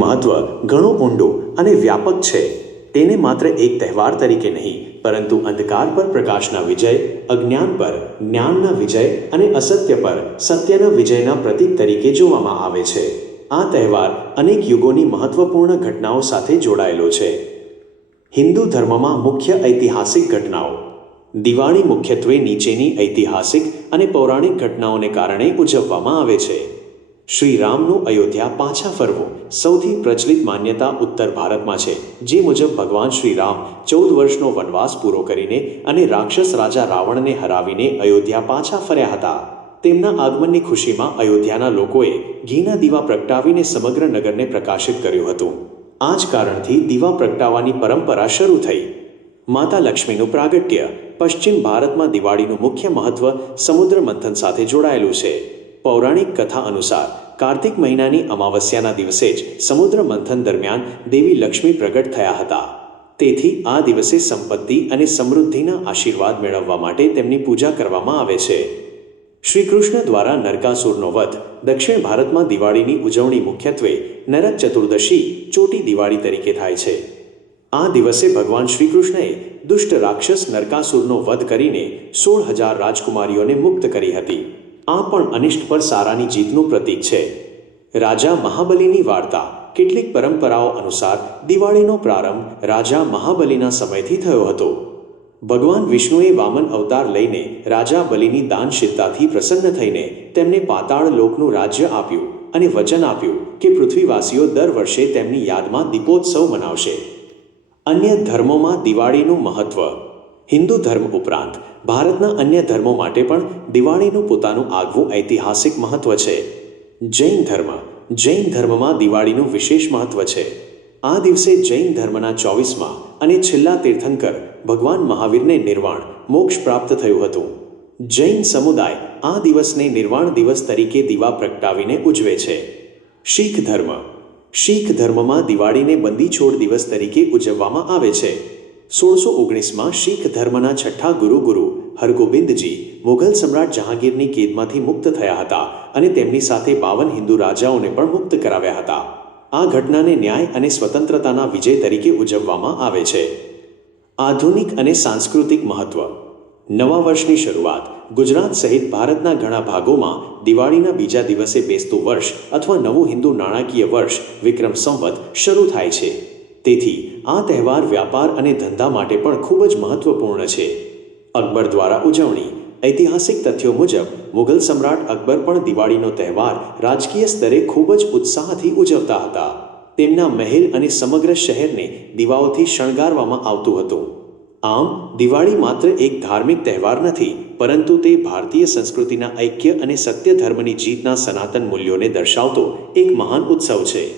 મહત્વ ઘણું ઊંડું અને વ્યાપક છે. તેને માત્ર એક તહેવાર તરીકે નહીં, પરંતુ અંધકાર પર પ્રકાશના વિજય, અજ્ઞાન પર જ્ઞાનના વિજય અને અસત્ય પર સત્યના વિજયના પ્રતીક તરીકે જોવામાં આવે છે. આ તહેવાર અનેક યુગોની મહત્વપૂર્ણ ઘટનાઓ સાથે જોડાયેલો છે. હિન્દુ ધર્મમાં મુખ્ય ઐતિહાસિક ઘટનાઓ. દિવાળી મુખ્યત્વે નીચેની ઐતિહાસિક અને પૌરાણિક ઘટનાઓને કારણે ઉજવવામાં આવે છે. શ્રી રામનું અયોધ્યા પાછા ફરવું સૌથી પ્રચલિત માન્યતા ઉત્તર ભારતમાં છે. જે મુજબ ભગવાન શ્રી રામ ચૌદ વર્ષનો વનવાસ પૂરો કરીને અને રાક્ષસ રાજા રાવણને હરાવીને અયોધ્યા પાછા ફર્યા હતા. તેમના આગમનની ખુશીમાં અયોધ્યાના લોકોએ ઘીના દીવા પ્રગટાવીને સમગ્ર નગરને પ્રકાશિત કર્યું હતું. આ જ કારણથી દીવા પ્રગટાવવાની પરંપરા શરૂ થઈ. માતા લક્ષ્મીનું પ્રાગટ્ય પશ્ચિમ ભારતમાં દિવાળીનું મુખ્ય મહત્વ સમુદ્ર મંથન સાથે જોડાયેલું છે. પૌરાણિક કથા અનુસાર કાર્તિક મહિનાની અમાવસ્યાના દિવસે જ સમુદ્ર મંથન દરમિયાન દેવી લક્ષ્મી પ્રગટ થયા હતા. તેથી આ દિવસે સંપત્તિ અને સમૃદ્ધિના આશીર્વાદ મેળવવા માટે તેમની પૂજા કરવામાં આવે છે. શ્રી કૃષ્ણ દ્વારા નરકાસુરનો વધ દક્ષિણ ભારતમાં દિવાળીની ઉજવણી મુખ્યત્વે નરક ચતુર્દશી, ચોટી દિવાળી તરીકે થાય છે. આ દિવસે ભગવાન શ્રીકૃષ્ણએ દુષ્ટ રાક્ષસ નરકાસુરનો વધ કરીને સોળ હજાર રાજકુમારીઓને મુક્ત કરી હતી. આ પણ અનિષ્ટ પર સારાની જીતનું પ્રતીક છે. રાજા મહાબલીની વાર્તા. કેટલીક પરંપરાઓ અનુસાર દિવાળીનો પ્રારંભ રાજા મહાબલીના સમયથી થયો હતો. ભગવાન વિષ્ણુએ વામન અવતાર લઈને રાજા બલિની દાનશીલતાથી પ્રસન્ન થઈને તેમને પાતાળ લોકનું રાજ્ય આપ્યું અને વચન આપ્યું કે પૃથ્વીવાસીઓ દર વર્ષે તેમની યાદમાં દીપોત્સવ મનાવશે. અન્ય ધર્મોમાં દિવાળીનું મહત્વ. હિન્દુ ધર્મ ઉપરાંત ભારતના અન્ય ધર્મો માટે પણ દિવાળીનું પોતાનું આગવું ઐતિહાસિક મહત્વ છે. જૈન ધર્મ, જૈન ધર્મમાં દિવાળીનું વિશેષ મહત્વ છે. આ દિવસે જૈન ધર્મના ચોવીસમાં અને છેલ્લા તીર્થંકર ભગવાન મહાવીરને નિર્વાણ, મોક્ષ પ્રાપ્ત થયું હતું. જૈન સમુદાય આ દિવસને નિર્વાણ દિવસ તરીકે દીવા પ્રગટાવીને ઉજવે છે. શીખ ધર્મ, શીખ ધર્મમાં દિવાળીને બંદી છોડ દિવસ તરીકે ઉજવવામાં આવે છે. સોળસો ઓગણીસમાં શીખ ધર્મના છઠ્ઠા ગુરુ ગુરુ હરગોબિંદજી મુઘલ સમ્રાટ જહાંગીરની કેદમાંથી મુક્ત થયા હતા અને તેમની સાથે બાવન હિન્દુ રાજાઓને પણ મુક્ત કરાવ્યા હતા. આ ઘટનાને ન્યાય અને સ્વતંત્રતાના વિજય તરીકે ઉજવવામાં આવે છે. આધુનિક અને સાંસ્કૃતિક મહત્વ. નવા વર્ષની શરૂઆત ગુજરાત સહિત ભારતના ઘણા ભાગોમાં દિવાળીના બીજા દિવસે બેસતું વર્ષ અથવા નવું હિન્દુ નાણાકીય વર્ષ વિક્રમ સંવત શરૂ થાય છે. તેથી આ તહેવાર વ્યાપાર અને ધંધા માટે પણ ખૂબ જ મહત્વપૂર્ણ છે. અકબર દ્વારા ઉજવણી, ઐતિહાસિક તથ્યો મુજબ, મુઘલ સમ્રાટ અકબર પણ દિવાળીનો તહેવાર રાજકીય સ્તરે ખૂબ જ ઉત્સાહથી ઉજવતા હતા. તેમના મહેલ અને સમગ્ર શહેરને દીવાઓથી શણગારવામાં આવતું હતું. આમ, દિવાળી માત્ર એક ધાર્મિક તહેવાર નથી, પરંતુ તે ભારતીય સંસ્કૃતિના ઐક્ય અને સત્ય ધર્મની જીતના સનાતન મૂલ્યોને દર્શાવતો એક મહાન ઉત્સવ છે.